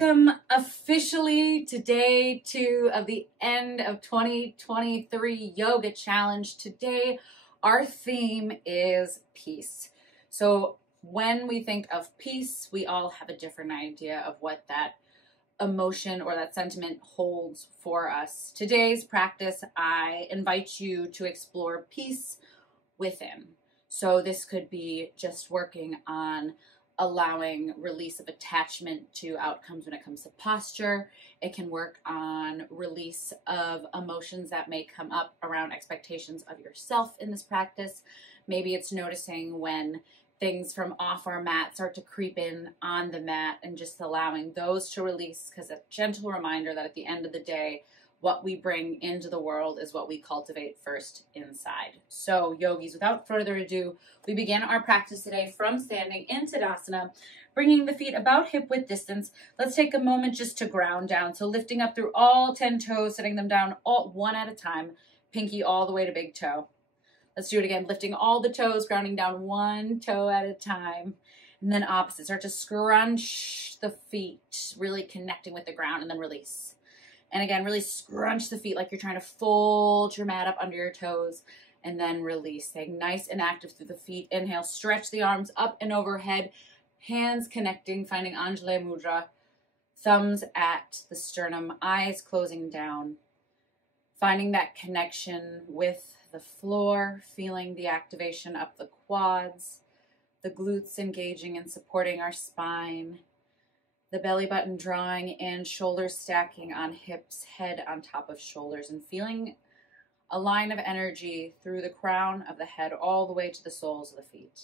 Welcome officially to day 2 of the end of 2023 Yoga Challenge. Today, our theme is peace. So when we think of peace, we all have a different idea of what that emotion or that sentiment holds for us. Today's practice, I invite you to explore peace within. So this could be just working on allowing release of attachment to outcomes when it comes to posture. It can work on release of emotions that may come up around expectations of yourself in this practice. Maybe it's noticing when things from off our mat start to creep in on the mat and just allowing those to release, because a gentle reminder that at the end of the day, what we bring into the world is what we cultivate first inside. So yogis, without further ado, we begin our practice today from standing in Tadasana, bringing the feet about hip width distance. Let's take a moment just to ground down. So lifting up through all 10 toes, setting them down all one at a time, pinky all the way to big toe. Let's do it again, lifting all the toes, grounding down one toe at a time. And then opposite, start to scrunch the feet, really connecting with the ground, and then release. And again, really scrunch the feet like you're trying to fold your mat up under your toes, and then release. Staying nice and active through the feet. Inhale, stretch the arms up and overhead, hands connecting, finding Anjali Mudra, thumbs at the sternum, eyes closing down. Finding that connection with the floor, feeling the activation up the quads, the glutes engaging and supporting our spine, the belly button drawing in, shoulders stacking on hips, head on top of shoulders, and feeling a line of energy through the crown of the head all the way to the soles of the feet.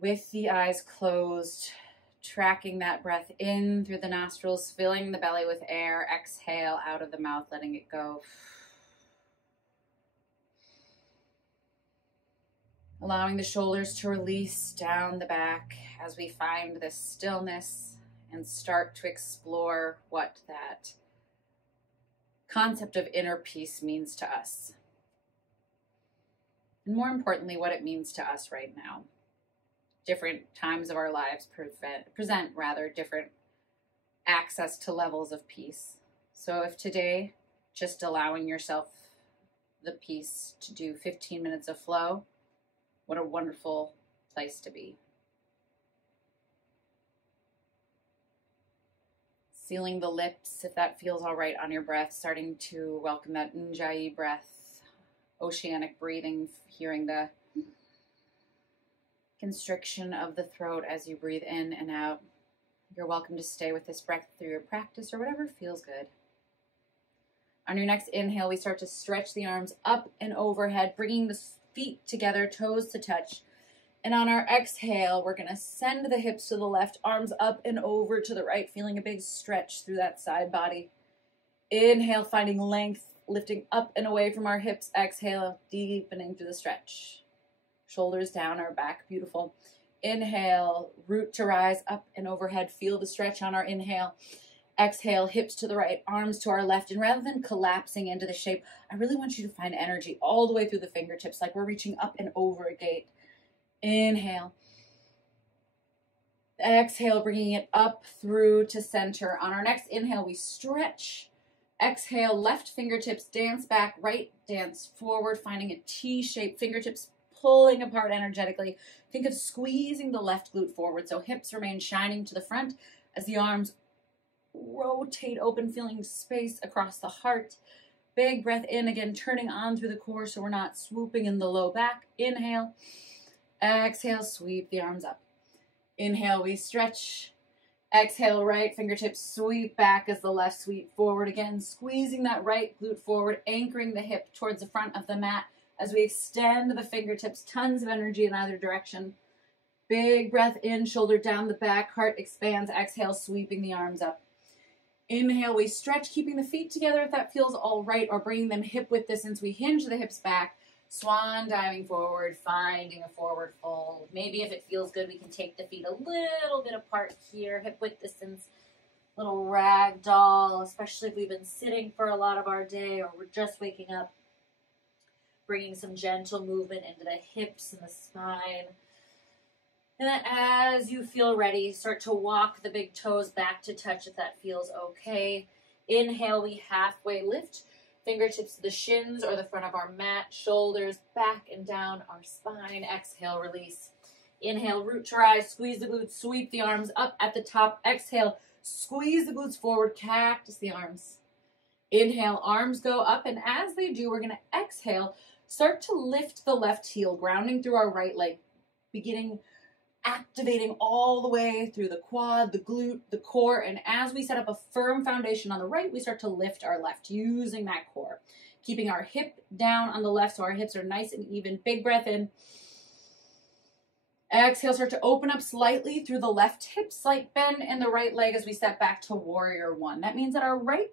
With the eyes closed, tracking that breath in through the nostrils, filling the belly with air, exhale out of the mouth, letting it go. Allowing the shoulders to release down the back as we find this stillness and start to explore what that concept of inner peace means to us. And more importantly, what it means to us right now. Different times of our lives present different access to levels of peace. So if today, just allowing yourself the peace to do 15 minutes of flow, what a wonderful place to be. Sealing the lips, if that feels all right on your breath, starting to welcome that Ujjayi breath, oceanic breathing, hearing the constriction of the throat as you breathe in and out. You're welcome to stay with this breath through your practice or whatever feels good. On your next inhale, we start to stretch the arms up and overhead, bringing the feet together, toes to touch. And on our exhale, we're going to send the hips to the left, arms up and over to the right, feeling a big stretch through that side body. Inhale, finding length, lifting up and away from our hips. Exhale, deepening through the stretch. Shoulders down, our back, beautiful. Inhale, root to rise, up and overhead. Feel the stretch on our inhale. Exhale, hips to the right, arms to our left. And rather than collapsing into the shape, I really want you to find energy all the way through the fingertips, like we're reaching up and over a gate. Inhale. Exhale, bringing it up through to center. On our next inhale, we stretch. Exhale, left fingertips dance back, right dance forward, finding a T shape, fingertips pulling apart energetically. Think of squeezing the left glute forward, so hips remain shining to the front as the arms rotate open, feeling space across the heart. Big breath in, again, turning on through the core so we're not swooping in the low back. Inhale. Exhale, sweep the arms up. Inhale, we stretch. Exhale, right fingertips sweep back as the left sweep forward. Again, squeezing that right glute forward, anchoring the hip towards the front of the mat as we extend the fingertips, tons of energy in either direction. Big breath in, shoulder down the back, heart expands. Exhale, sweeping the arms up. Inhale, we stretch, keeping the feet together if that feels all right, or bringing them hip width distance. We hinge the hips back, swan diving forward, finding a forward fold. Maybe if it feels good, we can take the feet a little bit apart here, hip width distance, little rag doll, especially if we've been sitting for a lot of our day or we're just waking up. Bringing some gentle movement into the hips and the spine. And then as you feel ready, start to walk the big toes back to touch if that feels okay. Inhale, we halfway lift. Fingertips to the shins or the front of our mat, shoulders back and down our spine. Exhale, release. Inhale, root to rise, squeeze the glutes, sweep the arms up at the top. Exhale, squeeze the glutes forward, cactus the arms. Inhale, arms go up, and as they do, we're going to exhale, start to lift the left heel, grounding through our right leg, beginning activating all the way through the quad, the glute, the core, and as we set up a firm foundation on the right, we start to lift our left using that core, keeping our hip down on the left so our hips are nice and even. Big breath in. Exhale, start to open up slightly through the left hip, slight bend in the right leg as we step back to warrior one. That means that our right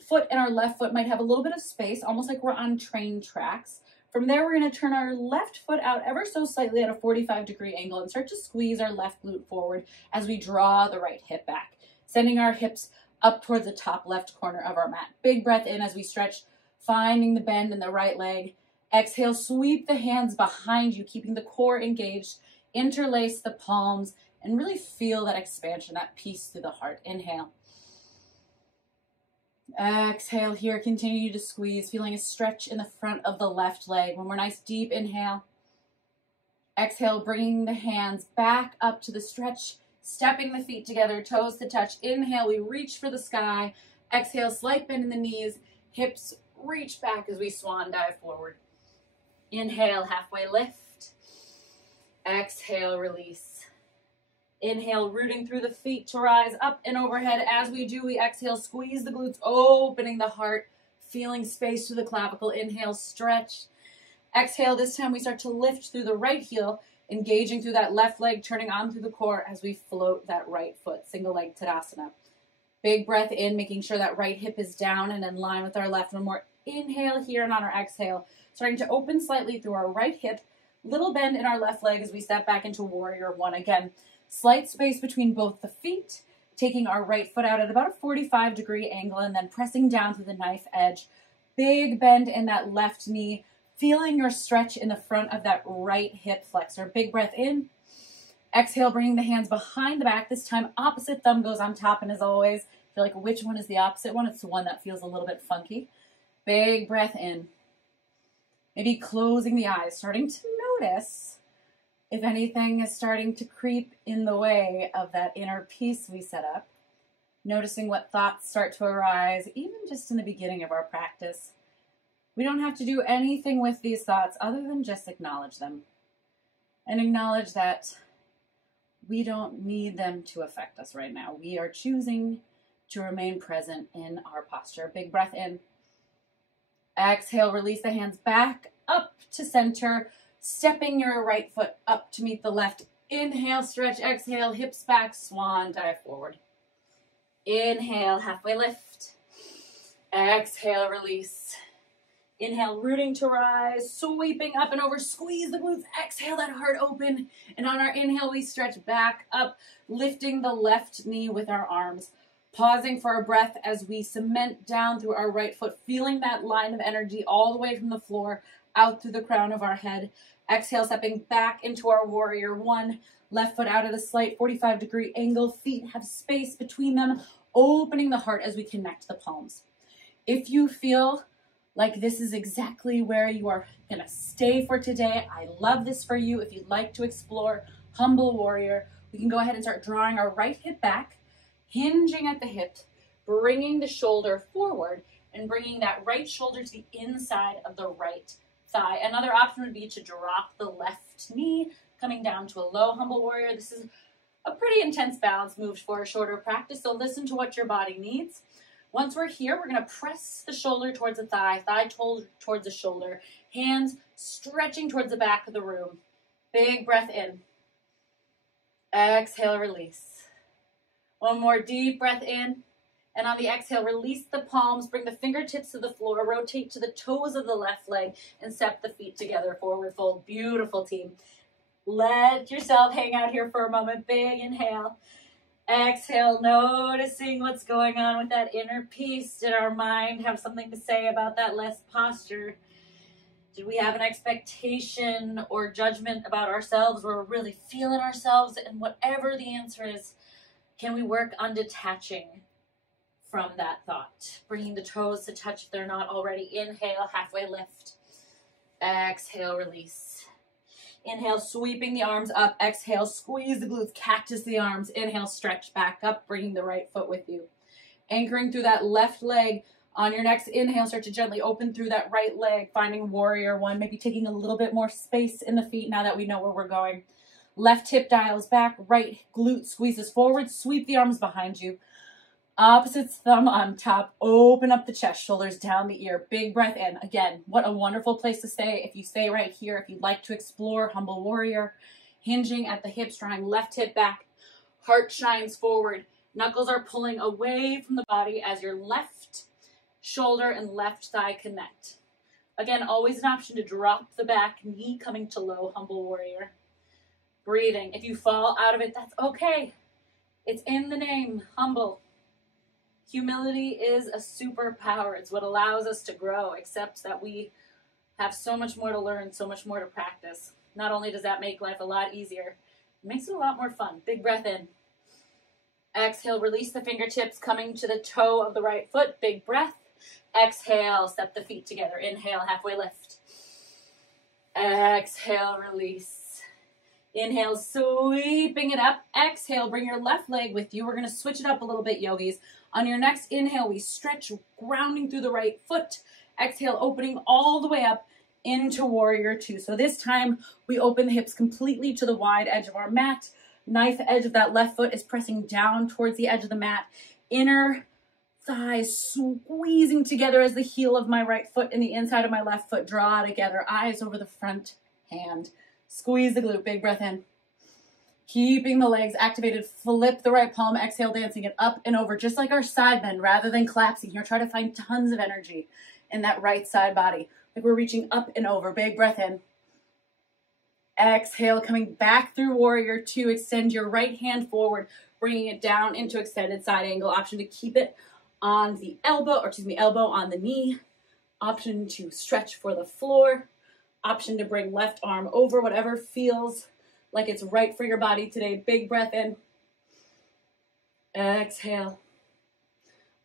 foot and our left foot might have a little bit of space, almost like we're on train tracks. From there, we're going to turn our left foot out ever so slightly at a 45-degree angle and start to squeeze our left glute forward as we draw the right hip back, sending our hips up towards the top left corner of our mat. Big breath in as we stretch, finding the bend in the right leg. Exhale, sweep the hands behind you, keeping the core engaged. Interlace the palms and really feel that expansion, that peace through the heart. Inhale. Exhale here, continue to squeeze, feeling a stretch in the front of the left leg. One more nice deep inhale. Exhale, bringing the hands back up to the stretch, stepping the feet together, toes to touch. Inhale, we reach for the sky. Exhale, slight bend in the knees, hips reach back as we swan dive forward. Inhale, halfway lift. Exhale, release. Inhale, rooting through the feet to rise up and overhead. As we do, we exhale, squeeze the glutes, opening the heart, feeling space through the clavicle. Inhale, stretch. Exhale, this time we start to lift through the right heel, engaging through that left leg, turning on through the core as we float that right foot, single leg Tadasana. Big breath in, making sure that right hip is down and in line with our left. One more inhale here, and on our exhale, starting to open slightly through our right hip, little bend in our left leg as we step back into warrior one. Again, slight space between both the feet, taking our right foot out at about a 45-degree angle and then pressing down through the knife edge. Big bend in that left knee, feeling your stretch in the front of that right hip flexor. Big breath in. Exhale, bringing the hands behind the back. This time, opposite thumb goes on top, and as always, feel like which one is the opposite one? It's the one that feels a little bit funky. Big breath in. Maybe closing the eyes, starting to notice if anything is starting to creep in the way of that inner peace we set up. Noticing what thoughts start to arise, even just in the beginning of our practice. We don't have to do anything with these thoughts other than just acknowledge them. And acknowledge that we don't need them to affect us right now. We are choosing to remain present in our posture. Big breath in. Exhale, release the hands back up to center, stepping your right foot up to meet the left. Inhale, stretch, exhale, hips back, swan dive forward. Inhale, halfway lift. Exhale, release. Inhale, rooting to rise, sweeping up and over, squeeze the glutes, exhale that heart open. And on our inhale, we stretch back up, lifting the left knee with our arms. Pausing for a breath as we cement down through our right foot, feeling that line of energy all the way from the floor out through the crown of our head. Exhale, stepping back into our warrior one. Left foot out at a slight 45-degree angle. Feet have space between them, opening the heart as we connect the palms. If you feel like this is exactly where you are going to stay for today, I love this for you. If you'd like to explore Humble Warrior, we can go ahead and start drawing our right hip back, hinging at the hip, bringing the shoulder forward, and bringing that right shoulder to the inside of the right thigh. Another option would be to drop the left knee, coming down to a low Humble Warrior. This is a pretty intense balance move for a shorter practice, so listen to what your body needs. Once we're here, we're going to press the shoulder towards the thigh, towards the shoulder, hands stretching towards the back of the room. Big breath in. Exhale, release. One more deep breath in. And on the exhale, release the palms, bring the fingertips to the floor, rotate to the toes of the left leg, and step the feet together, forward fold. Beautiful, team. Let yourself hang out here for a moment. Big inhale. Exhale, noticing what's going on with that inner peace. Did our mind have something to say about that less posture? Did we have an expectation or judgment about ourselves where we're really feeling ourselves? And whatever the answer is, can we work on detaching from that thought? Bringing the toes to touch if they're not already. Inhale, halfway lift. Exhale, release. Inhale, sweeping the arms up. Exhale, squeeze the glutes, cactus the arms. Inhale, stretch back up, bringing the right foot with you. Anchoring through that left leg. On your next inhale, start to gently open through that right leg, finding warrior one, maybe taking a little bit more space in the feet now that we know where we're going. Left hip dials back, right glute squeezes forward, sweep the arms behind you. Opposite thumb on top, open up the chest, shoulders down the ear, big breath in. Again, what a wonderful place to stay. If you stay right here, if you'd like to explore humble warrior, hinging at the hips, drawing left hip back, heart shines forward, knuckles are pulling away from the body as your left shoulder and left thigh connect. Again, always an option to drop the back knee, coming to low humble warrior. Breathing. If you fall out of it, that's okay. It's in the name, humble. Humility is a superpower. It's what allows us to grow, except that we have so much more to learn, so much more to practice. Not only does that make life a lot easier, it makes it a lot more fun. Big breath in. Exhale, release the fingertips, coming to the toe of the right foot. Big breath. Exhale, step the feet together. Inhale, halfway lift. Exhale, release. Inhale, sweeping it up. Exhale, bring your left leg with you. We're going to switch it up a little bit, yogis. On your next inhale, we stretch, grounding through the right foot. Exhale, opening all the way up into warrior two. So this time, we open the hips completely to the wide edge of our mat. Knife edge of that left foot is pressing down towards the edge of the mat. Inner thighs squeezing together as the heel of my right foot and the inside of my left foot draw together. Eyes over the front hand. Squeeze the glute. Big breath in. Keeping the legs activated. Flip the right palm. Exhale, dancing it up and over, just like our side bend, rather than collapsing here. Try to find tons of energy in that right side body. Like we're reaching up and over. Big breath in. Exhale, coming back through warrior two. Extend your right hand forward, bringing it down into extended side angle. Option to keep it on the elbow, elbow on the knee. Option to stretch for the floor. Option to bring left arm over, whatever feels like it's right for your body today. Big breath in. Exhale.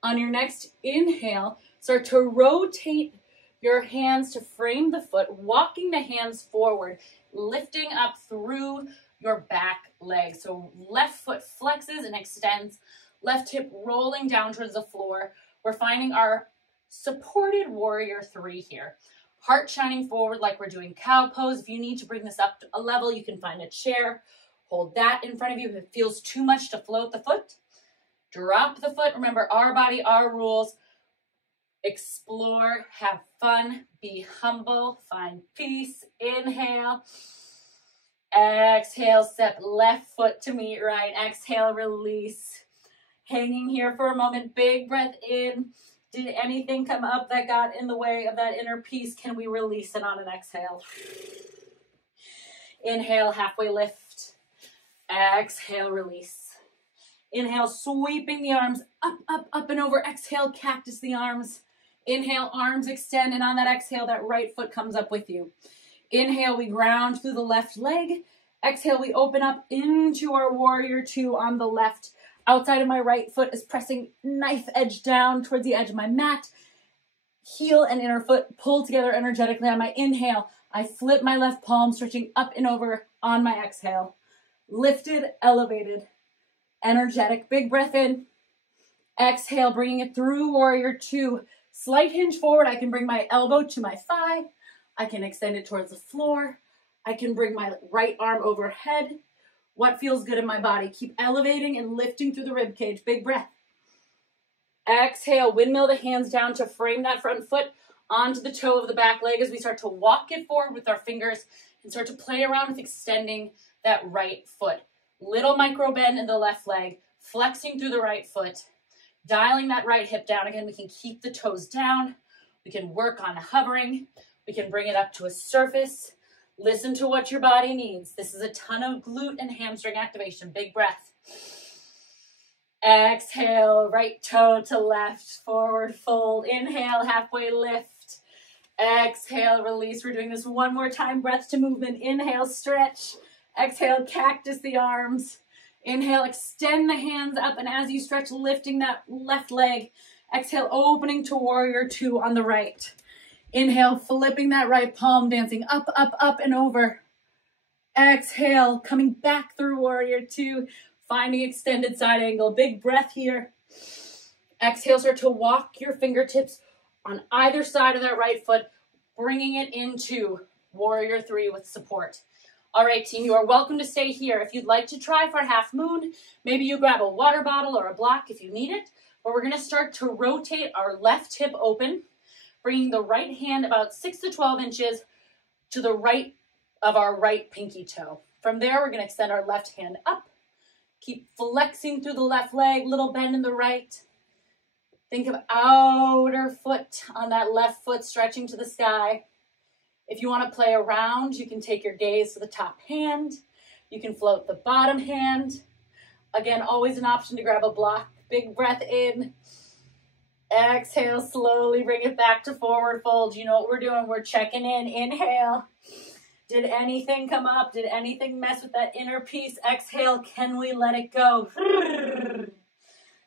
On your next inhale, start to rotate your hands to frame the foot, walking the hands forward, lifting up through your back leg. So left foot flexes and extends, left hip rolling down towards the floor. We're finding our supported warrior three here. Heart shining forward like we're doing cow pose. If you need to bring this up to a level, you can find a chair. Hold that in front of you. If it feels too much to float the foot, drop the foot. Remember, our body, our rules. Explore, have fun, be humble, find peace. Inhale. Exhale, step left foot to meet right. Exhale, release. Hanging here for a moment. Big breath in. Did anything come up that got in the way of that inner peace? Can we release it on an exhale? Inhale, halfway lift. Exhale, release. Inhale, sweeping the arms up, up, up and over. Exhale, cactus the arms. Inhale, arms extend, and on that exhale, that right foot comes up with you. Inhale, we ground through the left leg. Exhale, we open up into our warrior two on the left. Outside of my right foot is pressing knife edge down towards the edge of my mat. Heel and inner foot pull together energetically on my inhale. I flip my left palm, stretching up and over on my exhale. Lifted, elevated, energetic. Big breath in. Exhale, bringing it through warrior two. Slight hinge forward. I can bring my elbow to my thigh. I can extend it towards the floor. I can bring my right arm overhead. What feels good in my body? Keep elevating and lifting through the rib cage. Big breath. Exhale, windmill the hands down to frame that front foot onto the toe of the back leg as we start to walk it forward with our fingers and start to play around with extending that right foot. Little micro bend in the left leg, flexing through the right foot, dialing that right hip down. Again, we can keep the toes down. We can work on hovering. We can bring it up to a surface. Listen to what your body needs. This is a ton of glute and hamstring activation. Big breath. Exhale, right toe to left, forward fold. Inhale, halfway lift. Exhale, release. We're doing this one more time. Breath to movement. Inhale, stretch. Exhale, cactus the arms. Inhale, extend the hands up, and as you stretch, lifting that left leg. Exhale, opening to warrior two on the right. Inhale, flipping that right palm, dancing up, up, up, and over. Exhale, coming back through warrior two, finding extended side angle. Big breath here. Exhale, start to walk your fingertips on either side of that right foot, bringing it into warrior three with support. All right, team, you are welcome to stay here. If you'd like to try for half moon, maybe you grab a water bottle or a block if you need it. But we're going to start to rotate our left hip open, bringing the right hand about 6 to 12 inches to the right of our right pinky toe. From there, we're going to extend our left hand up. Keep flexing through the left leg, little bend in the right. Think of outer foot on that left foot stretching to the sky. If you want to play around, you can take your gaze to the top hand. You can float the bottom hand. Again, always an option to grab a block. Big breath in. Exhale, slowly bring it back to forward fold. You know what we're doing. We're checking in. Inhale. Did anything come up? Did anything mess with that inner peace? Exhale. Can we let it go?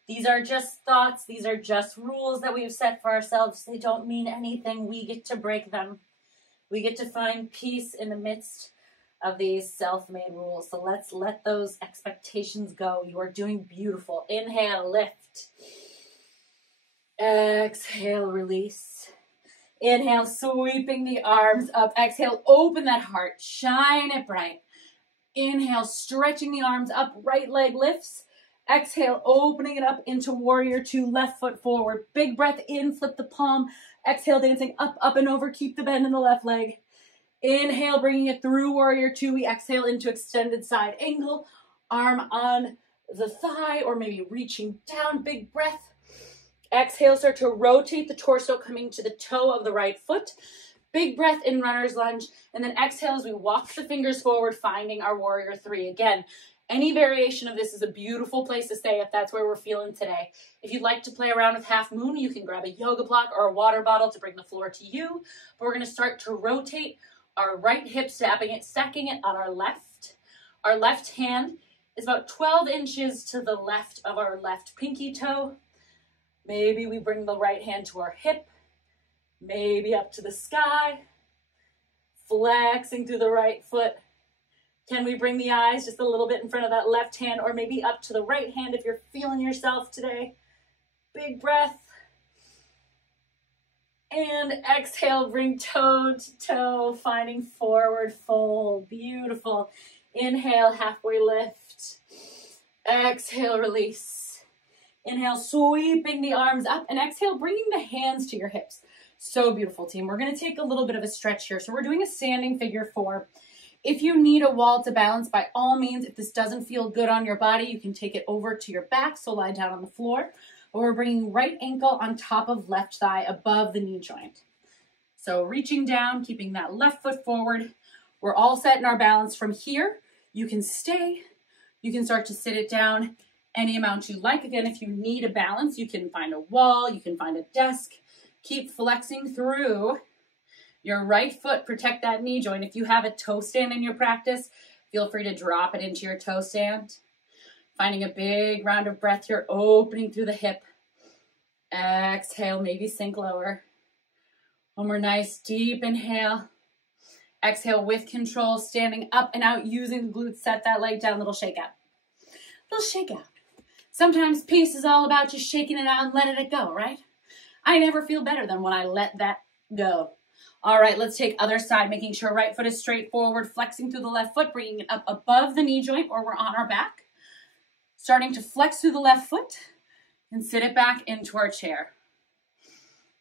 These are just thoughts. These are just rules that we've set for ourselves. They don't mean anything. We get to break them. We get to find peace in the midst of these self-made rules. So let's let those expectations go. You are doing beautiful. Inhale, lift. Exhale, release. Inhale, sweeping the arms up. Exhale, open that heart. Shine it bright. Inhale, stretching the arms up. Right leg lifts. Exhale, opening it up into warrior two. Left foot forward. Big breath in. Flip the palm. Exhale, dancing up, up, and over. Keep the bend in the left leg. Inhale, bringing it through warrior two. We exhale into extended side angle. Arm on the thigh or maybe reaching down. Big breath. Exhale, start to rotate the torso coming to the toe of the right foot. Big breath in runner's lunge. And then exhale as we walk the fingers forward, finding our warrior three. Again, any variation of this is a beautiful place to stay if that's where we're feeling today. If you'd like to play around with half moon, you can grab a yoga block or a water bottle to bring the floor to you. But we're going to start to rotate our right hip, stacking it on our left. Our left hand is about 12 inches to the left of our left pinky toe. Maybe we bring the right hand to our hip, maybe up to the sky, flexing through the right foot. Can we bring the eyes just a little bit in front of that left hand or maybe up to the right hand if you're feeling yourself today? Big breath. And exhale, bring toe to toe, finding forward fold. Beautiful. Inhale, halfway lift. Exhale, release. Inhale, sweeping the arms up, and exhale, bringing the hands to your hips. So beautiful, team. We're going to take a little bit of a stretch here. So we're doing a standing figure four. If you need a wall to balance, by all means, if this doesn't feel good on your body, you can take it over to your back, so lie down on the floor. But we're bringing right ankle on top of left thigh above the knee joint. So reaching down, keeping that left foot forward. We're all set in our balance from here. You can stay. You can start to sit it down any amount you like. Again, if you need a balance, you can find a wall, you can find a desk. Keep flexing through your right foot. Protect that knee joint. If you have a toe stand in your practice, feel free to drop it into your toe stand. Finding a big round of breath here, opening through the hip. Exhale, maybe sink lower. One more nice deep inhale. Exhale with control, standing up and out, using the glutes, set that leg down, little shake out. Little shake out. Sometimes peace is all about just shaking it out and letting it go, right? I never feel better than when I let that go. All right, let's take other side, making sure right foot is straight forward, flexing through the left foot, bringing it up above the knee joint or we're on our back. Starting to flex through the left foot and sit it back into our chair.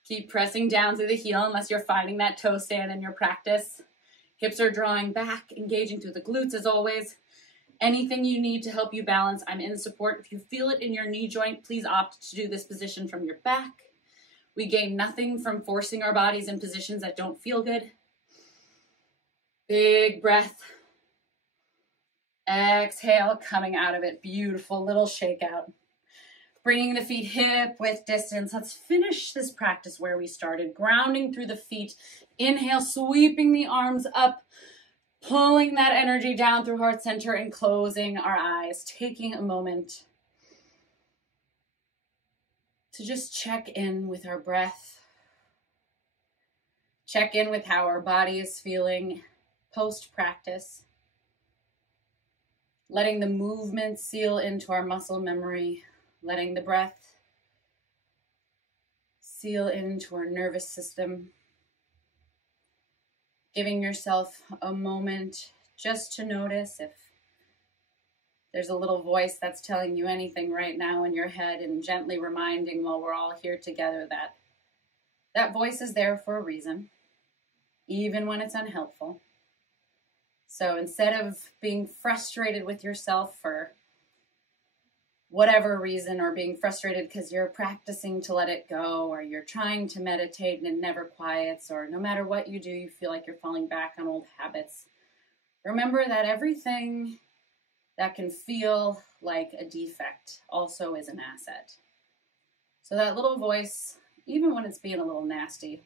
Keep pressing down through the heel unless you're finding that toe stand in your practice. Hips are drawing back, engaging through the glutes as always. Anything you need to help you balance, I'm in support. If you feel it in your knee joint, please opt to do this position from your back. We gain nothing from forcing our bodies in positions that don't feel good. Big breath. Exhale, coming out of it. Beautiful little shake out. Bringing the feet hip width distance. Let's finish this practice where we started. Grounding through the feet. Inhale, sweeping the arms up, pulling that energy down through heart center and closing our eyes. Taking a moment to just check in with our breath. Check in with how our body is feeling post-practice. Letting the movement seal into our muscle memory. Letting the breath seal into our nervous system. Giving yourself a moment just to notice if there's a little voice that's telling you anything right now in your head, and gently reminding while we're all here together that that voice is there for a reason, even when it's unhelpful. So instead of being frustrated with yourself for whatever reason, or being frustrated because you're practicing to let it go, or you're trying to meditate and it never quiets, or no matter what you do, you feel like you're falling back on old habits, remember that everything that can feel like a defect also is an asset. So that little voice, even when it's being a little nasty,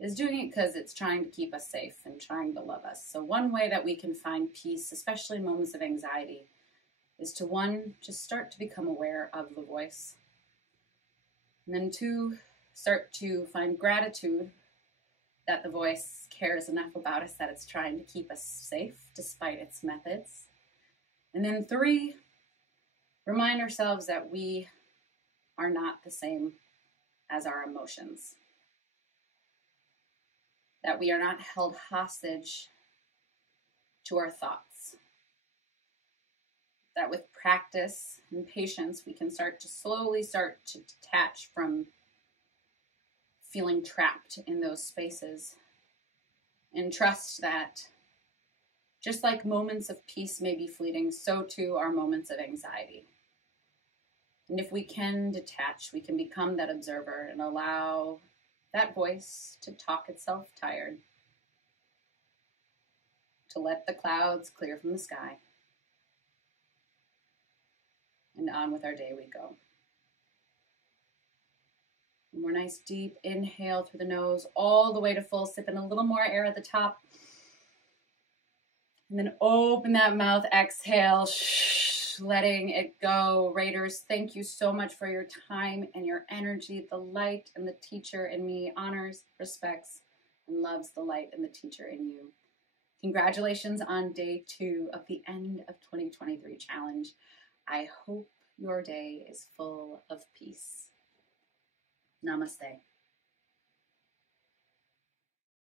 is doing it because it's trying to keep us safe and trying to love us. So one way that we can find peace, especially in moments of anxiety, is to, one, just start to become aware of the voice. And then two, start to find gratitude that the voice cares enough about us that it's trying to keep us safe despite its methods. And then three, remind ourselves that we are not the same as our emotions. That we are not held hostage to our thoughts. That with practice and patience, we can slowly start to detach from feeling trapped in those spaces, and trust that just like moments of peace may be fleeting, so too are moments of anxiety. And if we can detach, we can become that observer and allow that voice to talk itself tired, to let the clouds clear from the sky. And on with our day we go. One more nice deep inhale through the nose, all the way to full, sipping a little more air at the top. And then open that mouth, exhale, letting it go. Raiders, thank you so much for your time and your energy. The light and the teacher in me honors, respects, and loves the light and the teacher in you. Congratulations on day 2 of the end of 2023 challenge. I hope your day is full of peace. Namaste.